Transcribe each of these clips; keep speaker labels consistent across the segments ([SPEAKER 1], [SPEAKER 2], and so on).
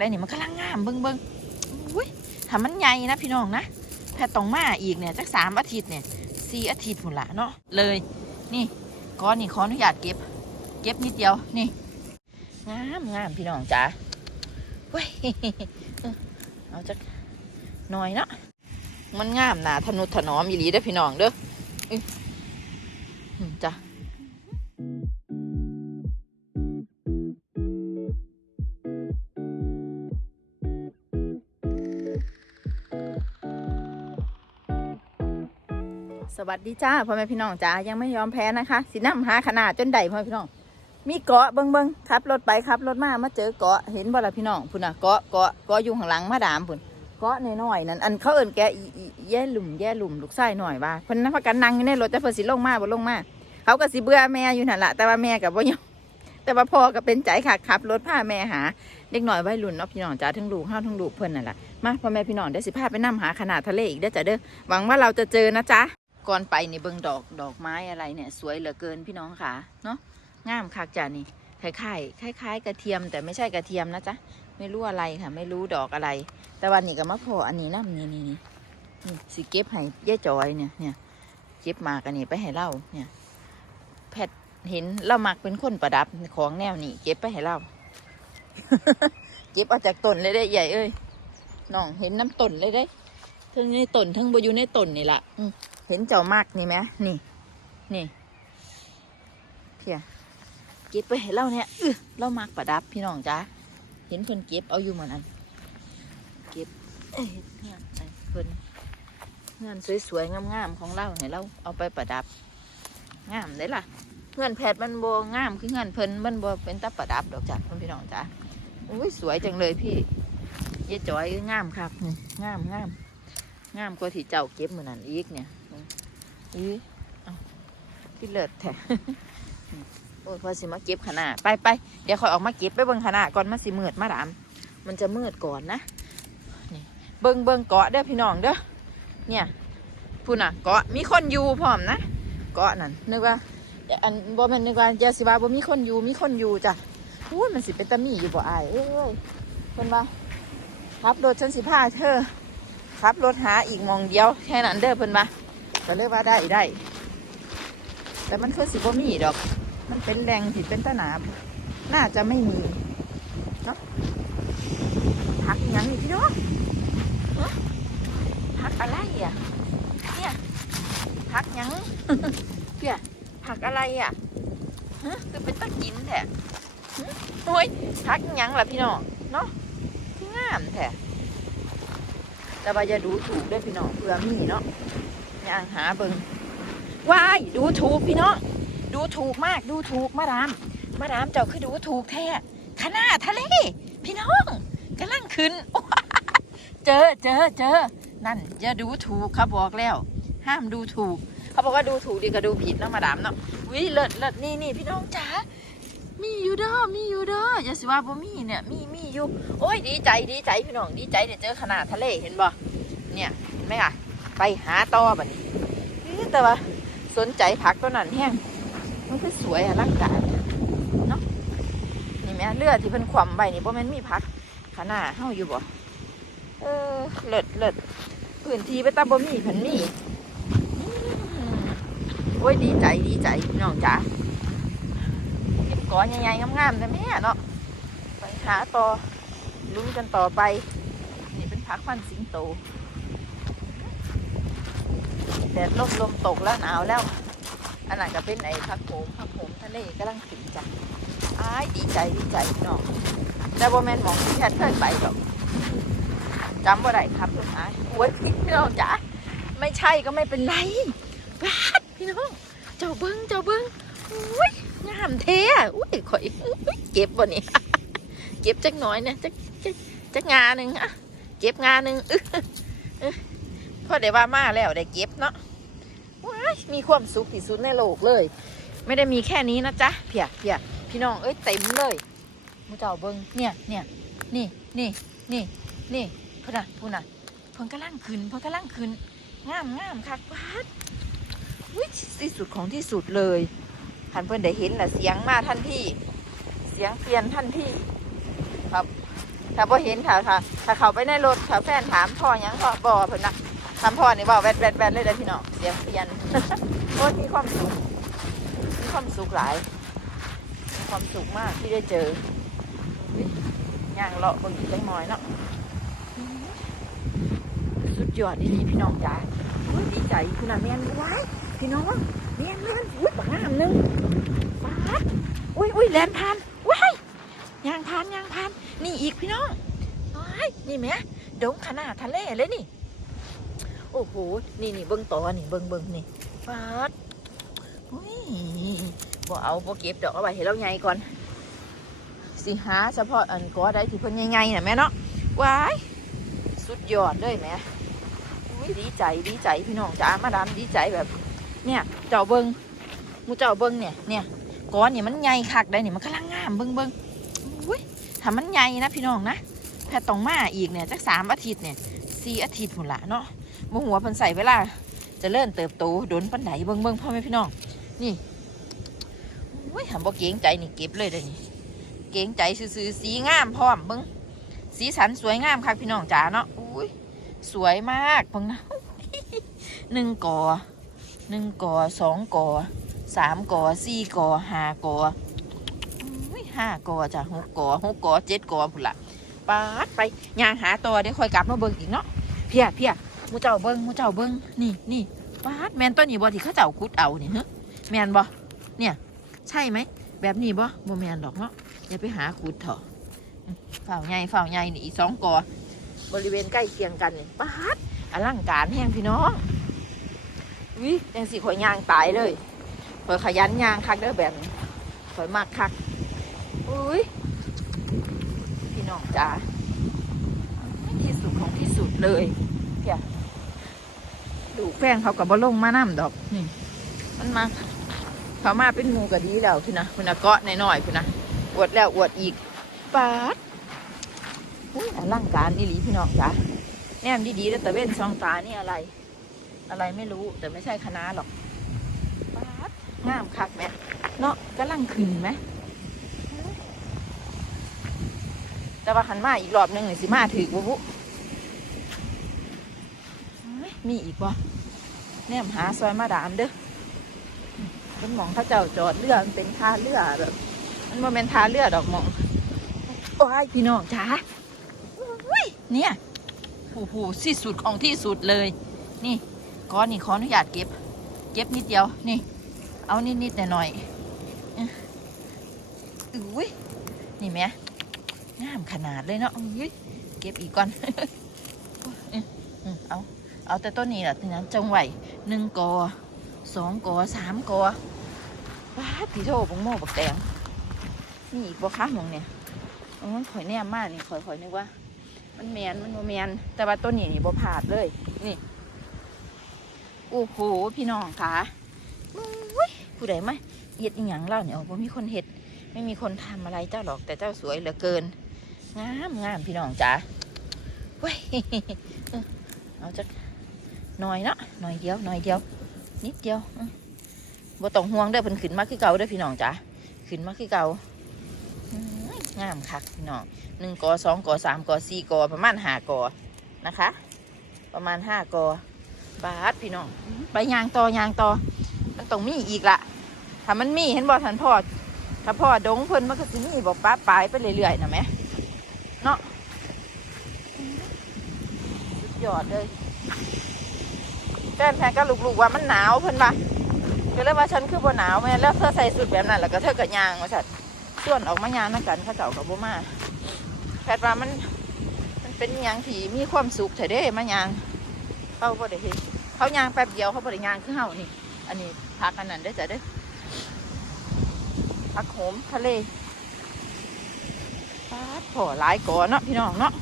[SPEAKER 1] ได้นี่มันกำลังงามเบิ้งเบิ้งอุ้ยถ้ามันใหญ่นะพี่น้องนะแพทย์ต้องมาอีกเนี่ยจักสามอาทิตย์เนี่ยสี่อาทิตย์หุ่นละเนาะเลยนี่ก้อนนี่ขออนุญาตเก็บ เก็บนิดเดียวนี่งามงามพี่น้องจ๋าเว้ยเอาจักหน่อยเนาะมันงามนะทนุถนอมอีหลีเด้อพี่น้องเด้ออือจ้ะ สวัสดีจ้าพ่อแม่พี่น้องจ้ายังไม่ยอมแพ้นะคะสิน้ำหาขนาดจนใดพ่อแม่พี่น้อง มีเกาะเบิงเบิงขับรถไปขับรถมามาเจอเกาะเห็นบ่ล่ะพี่น้องพุ่นน่ะเกาะเกาะเกาะอยู่ข้างหลังมาดามพุ่นเกาะน้อยๆนั่นอันเขาเอิ้นแกแย่หลุมแย่หลุมลูกไส้หน่อยว่าเพิ่นนั่งพักกันนั่งอยู่ในรถแต่เพิ่นสิลงมาบ่ลงมาเขาก็สิเบื่อแม่อยู่นั่นละแต่ว่าแม่ก็บ่ยอมแต่ว่าพ่อก็เป็นใจค่ะขับรถพาแม่หาเด็กหน่อยวัยรุ่นเนาะพี่น้องจ้าทั้งลูกเฮาทั้งลูกเพิ่นนั่นล่ะมาพ่อแม่พี่น้องเดี๋ยวสิพาไปนํหาขนาดทะเลอีกเด้อจ้ะเด้อหวังว่าเราจะเจอนะจ๊ะ ก่อนไปนี่เบิ่งดอกดอกไม้อะไรเนี่ย สวยเหลือเกินพี่น้องค่ะเนาะงามคักจ้ะนี่คล้ายๆคล้าย ๆ กระเทียมแต่ไม่ใช่กระเทียมนะจ๊ะไม่รู้อะไรค่ะ ไม่รู้ดอกอะไร แต่วันนี้ก็มาพออันนี้นะนี่นี่นี่สิเก็บให้ย่าจอยเนี่ยเนี่ยเก็บมากันนี่ไปให้เล่าเนี่ย แพทย์เห็นเรามักเป็นคนประดับของแนวนี้เก็บไปให้เราเก็บเอาจากต้นเลยได้ใหญ่เอ้ยน้องเห็นน้ำต้นเลยได้ทั้งในต้นทั้งบอยู่ในต้นนี่ละอื เห็นเจ้ามากนี่ไหมนี่ นี่ เพียเก็บไปให้เราเนี่ยอื้อเรามากประดับพี่น้องจ้าเห็นเพิ่นเก็บเอาอยู่เหมือนนั้นเก็บเอ้ยเงื่อนไอ้เพิ่นเงื่อนสวยๆงามๆของเราให้เราเอาไปประดับ งามได้ล่ะเงื่อนแผดมันโบงามคือเงื่อนเพิ่นมันโบเป็นตาประดับดอกจ้ะพี่น้องจ้าอุ้ยสวยจังเลยพี่เยายจอยงามครับงามงามงามกว่าที่เจ้าเก็บเหมือนนั้นอีกเนี่ย อุ้ยเอาพี่เลิศแท้โอ้ยพอสิมาเก็บขนาดไปไปเดี๋ยวคอยออกมาเก็บไปเบิ่งขนาดก่อนมาสิมืดมาดาม มันจะมืดก่อนนะนี่เบิ่งเบิ่งเกาะเด้อพี่น้องเด้อเนี่ยพูดน่ะ เกาะมีคนอยู่พร้อมนะเกาะนั่นนึกว่าเดี๋ยวอันบ่แม่นนึกว่าอยาสิว่าบ่มีคนอยู่มีคนอยู่จ้ะอุ้ยมันสิเป็นตามีอยู่บ่อายเอ้ยเพิ่นว่าขับรถฉันสิพาเธอขับรถหาอีกหมองเดียวแค่นั้นเด้อเพิ่นว่า ก็เลยว่าได้ได้ แต่มันคือสิบ่มีดอก มันเป็นแรงที่เป็นตะหนาบน่าจะไม่มีเนาะพักยังนี่พี่น้องพักอะไรอะ เนี่ยพักยังเพี่ยผักอะไรอะฮะคือเป็นตะกินแท้ฮะโอ้ยพักยังล่ะพี่น้องเนาะคืองามแท้แต่ว่าอย่าดูถูกด้วยพี่น้องเพื่อมีเนาะ ย่างหาเบิงว้ายดูถูกพี่น้องดูถูกมากดูถูกมาดามมาดามเจ้าคือดูถูกแท้ขนาดทะเล พี่น้องกำลังขึ้นเจอเจอเจอนั่นอย่าดูถูกเขาบอกแล้ว ห้ามดูถูก เขาบอกว่าดูถูกดีก็ดูผิดเนาะมาดามเนาะวิเลิศเลิศนี่นี่พี่น้องจ๋ามีอยู่เด้อมีอยู่เด้ออย่าสิว่าบ่มีเนี่ยมีมีอยู่โอ้ยดีใจดีใจพี่น้องดีใจเดี๋ยวเจอขนาดทะเลเห็นบ่เนี่ยเห็นไหมอะ ไปหาต่อบัดนี้แต่ว่าสนใจผักตัวนั้นแห้งมันคือสวยอลังการเนาะนี่แม่เลือดที่เพิ่นขวำใบนี่บ่แม่นมีผักขนาดเฮาอยู่บ่เออเลิศเลิศพื้นที่ไปตาบ่มีเพิ่นมีอืมโอ้ยดีใจดีใจน้องจ๋าเห็นกอใหญ่ๆงามๆแต่แม่เนาะไปหาต่อลุ้นกันต่อไป นี่เป็นผักพันสิงโต แดดลมลมตกแล้วหนาวแล้วอันนั้นก็เป็นไอ้ผักโขมผักโขมทะเลกำลังถึงจ้ะอ้ายดีใจดีใจพี่น้องแต่บ่แม่นหมองที่แคทเคยไปหรอกจำว่าไรครับทุกท่านโอ้ยพี่น้องจ๋าไม่ใช่ก็ไม่เป็นไรบาดพี่น้องเจ้าเบิ้งเจ้าเบิ้งอุ้ยงามเท่อุ้ยข่อยเก็บบ่นี่เก็บจักหน่อยเนี่ยจักจักจักงาหนึ่งอะเก็บงาหนึ่งอ พอได้ว่ามาแล้วได้เก็บเนาะว้ายมีความสุขที่สุดในโลกเลย ไม่ได้มีแค่นี้นะจ๊ะเพียเพียพี่น้องเอ้ยเต็มเลยมูเจ้าเบิงเนี่ยเนี่ยนี่นี่นี่นี่พุ่นน่ะพุ่นน่ะเพิ่นกำลังขึ้นเพิ่นกำลังขึ้นงามงามคักวัดวิที่สุดของที่สุดเลยหันเพิ่อนได้เห็นแหละเสียงมาทันทีเสียงเปลี่ยนทันทีครับถ้าพอเห็นค่ะค่ะถ้าเขาไปในรถถ้าแฟนถามพ่อยังพ่อบ่เพิ่นนะ ถามพ่อนี่บอกแวดแวดแวดเลยเด้อพี่น้องเสียงเพียนโอ้ยมีความสุขมีความสุขหลายมีความสุขมากที่ได้เจอย่างเลาะบิ่งอีกเล็กน้อยเนาะสุดยอดดีพี่น้องจ๋าโอ้ยดีใจคุณน่ะแม่นว้ายพี่น้องแมนแมนอุ้ยปากงามนึงฟาดอุ้ยอุ้ยแลนผ่านว้ายยางผ่านยางผ่านนี่อีกพี่น้องว้ายนี่แม่ดงขนาดทะเลเลยนี่ โอ้โห นี่นี่เบิ้งต่อนี่เบิ้งเบิ้งนี่ฟาดอุ้ยบ่เอาบ่เก็บดอกเอาไว้ให้เราใหญ่ก่อน สิหาเฉพาะอันก็ได้ที่เพิ่นใหญ่ๆน่ะแม่เนาะว้ายสุดยอดเลยแหม่อุ้ยดีใจดีใจพี่น้องจ้ามาดามดีใจแบบ เนี่ยเจ้าเบิ้งหมูเจ้าเบิ้งเนี่ยเนี่ยก้อนนี่มันใหญ่คักได้นี่มันกำลังงามเบิ้งเบิ้งอุ้ยถ้ามันใหญ่นะพี่น้องนะแพทย์ต้องมาอีกเนี่ยจักสามอาทิตย์เนี่ยสี่อาทิตย์หมดละเนาะโมหัวเพิ่นใส่เวลาจะเริ่มเติบโตโดนปันไดเบิ่งเบิ่งพ่อแม่พี่น้อง นี่อุ้ยหำบ่เกรงใจนี่เก็บเลยเด้อนี่เกรงใจซื่อสีงามพร้อมเบิ่งสีสันสวยงามคักพี่น้องจ๋าเนาะอุ้ยสวยมากเบิ่งนะหนึ่งกอหนึ่งกอสองกอสามกอสี่กอห้ากออุ้ยห้ากอจ้ะหกกอหกกอเจ็ดกอพุ่นละปาดไปย่างหาต่อเดี๋ยวค่อยกลับมาเบิ่งอีกเนาะเพียเพีย มูเจ้าเบิ้งมูเจ้าเบิ้งนี่นี่ปาดแมนต้นนี้บ่ที่เขาเจ้าคุดเอานี่ยฮะแมนบ่เนี่ยใช่ไหมแบบนี้บ่บ่แมนดอกเนาะอย่าไปหาขุดเถอะฝ่าใหญ่ฝ่าใหญ่นี่อีกสองกอบริเวณใกล้เคียงกันนี่ปาดอลังการแห้งพี่น้องวิจังสิข่อยยางตายเลยข่อยขยันยางคักเด้อแบบนี้ข่อยมากคักอุ้ยพี่น้องจ๋าที่สุดของที่สุดเลยเพีย ดูกแฟนเขากับบ่ลงมาน้ำดอกนี่มันมาเขามาเป็นหมูก็ดีแล้วพี่นะพี่นะเกาะหน่อยๆพี่นะอวดแล้วอวดอีกปาดอุ้ยอลังการอีหลีพี่น้องจ้ะแนมดีๆแล้วแต่เว้นช่องตานี่อะไร อะไรไม่รู้แต่ไม่ใช่คณะหรอกปาดงามคักแม่เนาะกำลังขึ้นไหมแต่ว่าขันมาอีกรอบหนึงนี่สิมาถือบุบุ มีอีกวะแนมหาซอยมาดามเด้อเป็นหมองเขาเจ้าจอดเรือมันเป็นท่าเรือแบบมันบ่เป็นท่าเรือดอกหมองโอ้ยพี่น้องจ้าเนี่ยโอ้โหที่สุดของที่สุดเลย นี่ก้อนนี่ขออนุญาตเก็บ เก็บนิดเดียวนี่ เอานิดนิดหน่อยหน่อยอุ้ยนี่แม่งามขนาดเลยเนาะเก็บอีกก่อนอื้ออื้อเอา เอาแต่ต้นนี้แหละทีนั้นจงไหวหนึ่งกอสองกอสามกอว้าตีโถบังโม่บักแตงนี่อีกบ่คะหมองเนี่ยโอ้ยข่อยแนมมากนี่ข่อยข่อยนึกว่า มันแมนมันโมแมนแต่ว่าต้นนี้นี่บ่ผาดเลย นี่โอ้โหพี่น้องค่ะอุ้ยผู้ใดมาเฮ็ดอีหยังเล่าเนี่ยบ่มีคนเฮ็ด ไม่มีคนทำอะไรเจ้าหรอกแต่เจ้าสวยเหลือเกินงามงามพี่น้องจ๋าเว้ยเอาจัก หน่อยเนาะหน่อยเดียวหน่อยเดียว นิดเดียวอื้อบ่ต้องห่วงเด้อเพิ่นขึ้นมาคือเก่าเด้อพี่น้องจ๋าขึ้นมาคือเก่างามคักพี่น้องหนึ่งกอสองกอสามกอสี่กอประมาณห้ากอนะคะ ประมาณห้ากอบาทพี่น้องไปยางต่อยางต่อมันต้องมีอีกละถ้ามันมีเห็นบ่ทันพ่อถ้าพ่อดงเพิ่นมันก็สิมีบอกป้าปลายไปเรื่อยๆนะแม่เนาะสุดยอดเลย แฟนแฟนก็ลูกๆว่ามันหนาวเพิ่นว่าก็เลยว่าฉันคือบ่หนาวแม่แล้วเธอใส่สุดแบบนั้นแล้วก็เธอก็ยางว่าฉันส่วนออกมายางนักกันเขาเจ้ากับบ่มาแพทว่ามันมันเป็นยังที่มีความสุขแท้เด้มายางเขาบ่ได้เห็นเขายางแป๊บเดียวเขาบ่ได้ยางคือเฮานี่ อันนี้พักอันนั้นได้จ้ะเด้อพักโหมทะเลปาดพอหลายก่อนเนาะพี่น้องเนาะ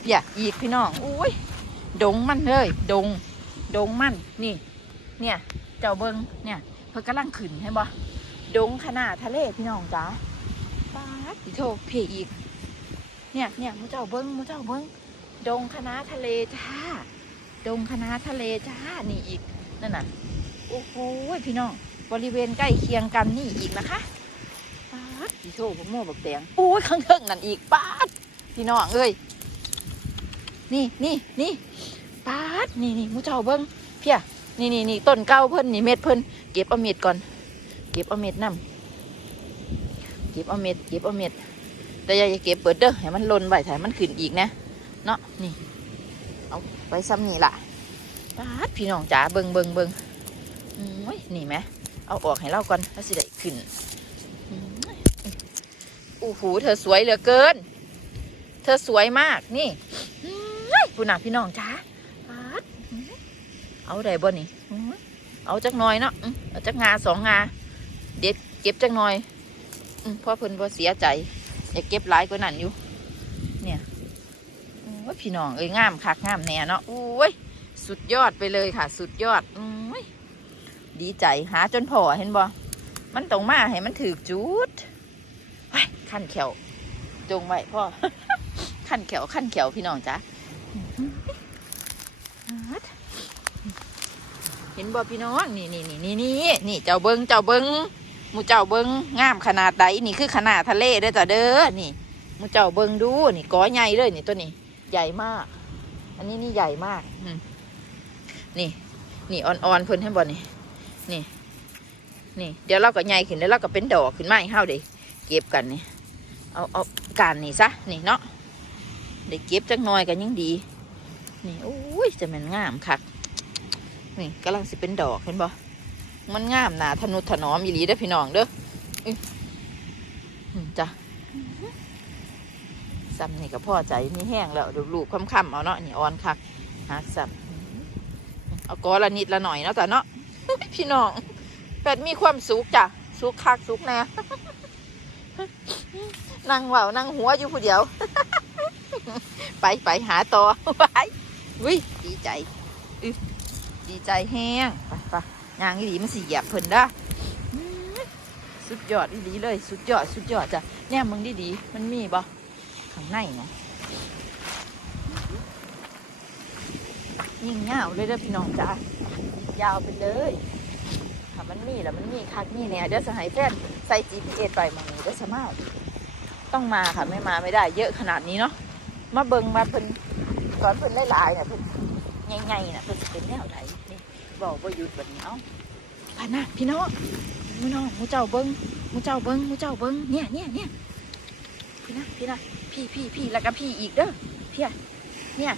[SPEAKER 1] เปียกอีกพี่น้องอุ้ยดงมันเลยดง ดงมันนี่ เนี่ยเจ้าเบิงเนี่ยเพิ่นกำลังขึ้นให้บ่ดงขนาดทะเลพี่น้องจ๋าป้าดิโทเพอีก เนี่ยเนี่ยมูเจ้าเบิงมูเจ้าเบิงดงคณะทะเลจ้าดงคณะทะเลจ้านี่อีกนั่นน่ะโอ้โหพี่น้องบริเวณใกล้เคียงกันนี่อีกนะคะป้าดิโทบักโม่บักแดงโอ้ยข้างเทิงนั่นอีกป้าดพี่น้องเอ้ยนี่นี่นี่ ดนี่นี่มูเจ้าเบิ้งเพียนี่นี่นี่ต้นเก้าเพิ่นนี่เม็ดเพิ่นเก็บเอาเม็ดก่อน เก็บเอาเม็ดนํเก็บเอาเม็ดเก็บเอาเม็ด แต่อย่าอย่าเก็บเปิดเด้อให้มันหล่นไว้ถ่ายมันขึ้นอีกนะเนาะนี่ เอาไว้ซ้ำนี่ล่ะปาดพี่น้องจ๋าเบิงเบิงเบิงโอ้ยนี่ไหมเอาออกให้เราก่อนแล้วสิได้ขึ้นโอ้โหเธอสวยเหลือเกิน เธอสวยมากนี่อืมผู้หนักพี่น้องจ๋า เอาได้บ่นี่เอาจักหน่อยเนาะเอาจักงาสองงา เด็ดเก็บจักหน่อยอพ่อเพิ่นบ่เสียใจอย่าเก็บหลายกว่านั้นอยู่ เนี่ยโอ้ยพี่น้องเอ้ยงามคักงามแน่เนาะโอ้ยสุดยอดไปเลยค่ะ สุดยอดอ้ยดีใจหาจนพอเห็นบ่มันต้องมาให้มันถือจุดไปขั้นแขวจงไว้พ่อขั้นแขวขั้นแขวพี่น้องจ้ะ เห็นบ่พี่น้องนี่นี่นี่นี่นี่นี่เจ้าเบิงเจ้าเบิงมูเจ้าเบิงงามขนาดใดนี่คือขนาดทะเลเด้อจ้ะเด้อนี่มูเจ้าเบิงดูนี่ก้อใหญ่เลยนี่ตัวนี้ ใหญ่มาก อันนี้นี่ใหญ่มากนี่ นี่อ่อนๆเพิ่นให้บ่นี่นี่ นี่ เดี๋ยวเราก็ใหญ่ขึ้นแล้วเราก็เป็นดอกขึ้นมาให้เฮาเด้เก็บกันนี่เอาเอาการนี่ซะนี่เนาะได้เก็บจักหน่อยกันยังดี นี่โอ้ยจะมันงามคัก นี่กำลังสิเป็นดอกเห็นบ่มันงามหนาทนุถนอมอีหลีเด้พี่น้องเด้ออือจ้ะซ้ำนี่ก็พ่อใจนี่แห้งแล้วลูกๆค่ำๆเอาเนาะนี่อ่อนคักหักซ้ำเอากอละนิดละหน่อยเนาะจ้ะเนาะพี่น้องแปดมีความสุขจ้ะสุขคักสุขแน่นั่งว่าวนั่งหัวอยู่ผู้เดียว ไปไปหาต่อไปวิดีใจ ดีใจแห้งไปไปยางอีหลีมันสิเหยียบเพิ่นด้ออื้อสุดยอดอีหลีเลย สุดยอด สุดยอดจ้ะเนี่ยมึงดีดีๆมันมีบ่ข้างในเนาะยิ่งเงาเลยเด้อพี่น้องจ้ายาวไปเลยถ้ามันมีแล้วมันมีคักนี่เนี่ยเดี๋ยวจะให้แฟนใส่ GPS ไปมองนี้เด้อสมาต้องมาค่ะไม่มาไม่ได้ เยอะขนาดนี้เนาะมาเบิงมาเพิ่นตอนเพิ่นหลายๆเนี่ยเพิ่นใหญ่ๆน่ะเพิ่นจะเป็นแนวไหน ว่าหยุดแบบนี้เอ้าไปนะพี่น้องมูน้องมูเจ้าเบิ้งมูเจ้าเบิ้งมูเจ้าเบิ้งเนี่ยเนี่ยเนี่ยพี่นะพี่นะพี่พี่พี่แล้วก็พี่อีกเด้อพี่เนี่ย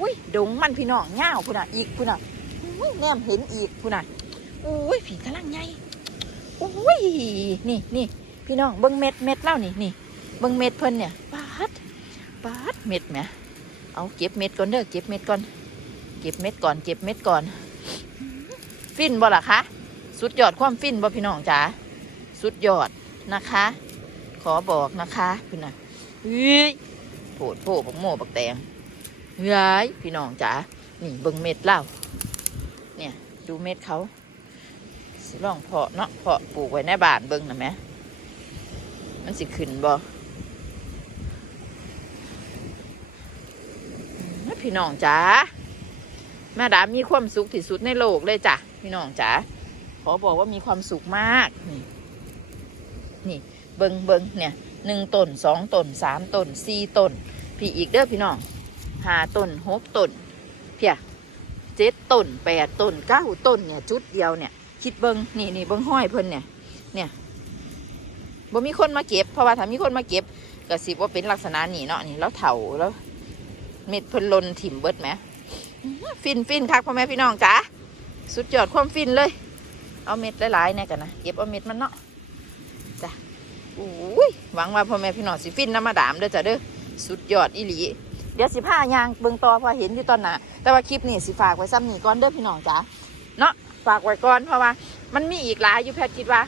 [SPEAKER 1] อุ้ยดงมันพี่น้องเงาวพุ่นอะอีกพุ่นอะอุ้ยแนมเห็นอีกพุ่นอะอุ้ยผีกำลังใหญ่อุ้ยนี่นี่พี่น้องเบิ้งเม็ดเม็ดเล่านี่นี่เบิ้งเม็ดเพิ่นเนี่ยปาดปาดเม็ดแหมเอาเก็บเม็ดก่อนเด้อเก็บเม็ดก่อนเก็บเม็ดก่อนเก็บเม็ดก่อน ฟินบ่ล่ะคะ สุดยอดความฟินบ่พี่น้องจ๋าสุดยอดนะคะ ขอบอกนะคะพี่น่ะเฮ้ยโผดโผบักโม่บักแตงเฮ้ยพี่น้องจ๋านี่เบิ่งเม็ดเล่าเนี่ยดูเม็ดเขาสิลองเพาะเนาะเพาะปลูกไว้ในบ้านเบิ่งนะแม่มันสิขึ้นบ่อืมพี่น้องจ๋าแม่ดามีความสุขที่สุดในโลกเลยจ้ะ พี่น้องจ๋าขอบอกว่ามีความสุขมากนี่นี่เบิงเบิงเนี่ยหนึ่งต้นสองต้นสามต้นสี่ต้นพี่อีกเด้อพี่น้องห้าต้นหกต้นเพียเจ็ดต้นแปดต้นเก้าต้นเนี่ยจุดเดียวเนี่ย คิดเบิงนี่นี่เบิงห้อยเพิ่นเนี่ยเนี่ยบ่มีคนมาเก็บเพราะว่าถ้ามีคนมาเก็บก็สิว่าเป็นลักษณะนี้เนาะนี่แล้วเถาแล้วเม็ดเพิ่นลนถิ่มเบิดไหมฟินฟินคักพ่อแม่พี่น้องจ๋า สุดยอดความฟินเลย เอาเม็ดหลายๆเนี่ยกันนะเก็บเอาเม็ดมันเนาะจ้ะอุ้ยหวังว่าพ่อแม่พี่น้องสิฟินน้ำมาดามเด้อจ้ะเด้อสุดยอดอีหลีเดี๋ยวสิผ้ายางเบิ่งต่อพอเห็นอยู่ตอนหน่ะแต่ว่าคลิปนี้สิฝากไว้ซ้ำนี่ก่อนเด้อพี่น้องจ๋าเนาะฝากไว้ก่อนเพราะว่า มันมีอีกหลายอยู่แพทย์คิดว่า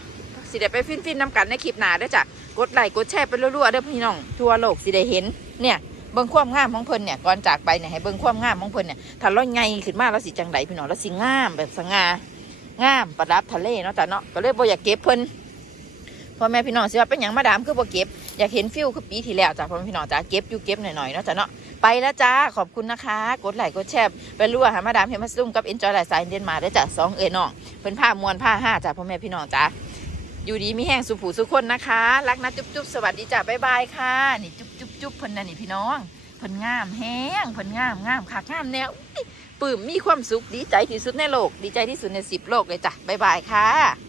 [SPEAKER 1] สิได้ไปฟินฟินๆนำกันในคลิปหน้าเด้อจ้ะกดไลค์กดแชร์ไปรัวๆเด้อพี่น้องทั่วโลกสิได้เห็นเนี่ย เบิ่งความงามของเพิ่นเนี่ยก่อนจากไปเนี่ยให้เบิ่งความงามของเพิ่นเนี่ยถ้าเราใหญ่ขึ้นมาเราสิจังไดพี่น้องเราสิงามแบบสง่างามประดับทะเลเนาะจ้ะเนาะก็เลยบ่อยากเก็บเพิ่นพ่อแม่พี่น้องสิว่าเป็นหยังมาดามคือบ่เก็บอยากเห็นฟิลคือปีที่แล้วจ้ะพ่อแม่พี่น้องจ้ะเก็บอยู่เก็บหน่อยๆเนาะจ้ะเนาะไปแล้วจ้าขอบคุณนะคะ กดไลค์กดแชร์ไปรั่วหามาดามเฮมัสลุมกับ Enjoy ไลฟ์สไตล์เดนมาร์ได้จ้ะสองเอ๋น้องเพิ่นผ้ามวนผ้าห้าจ้ะพ่อแม่พี่น้องจ้ะอยู่ดีมีแห้งสุผูสุคนนะคะ รักนะจุ๊บๆสวัสดีจ้ะบ๊ายบายค่ะนี่จุ๊บๆ จุ๊บเพิ่นน่นนี่พี่น้องเพิ่นงามแห้งเพิ่นงามงามคักงามแนวอุ๊ยปื้มมีความสุขดีใจที่สุดในโลก ดีใจที่สุดในสิบโลกเลยจ้ะบ๊ายบายค่ะ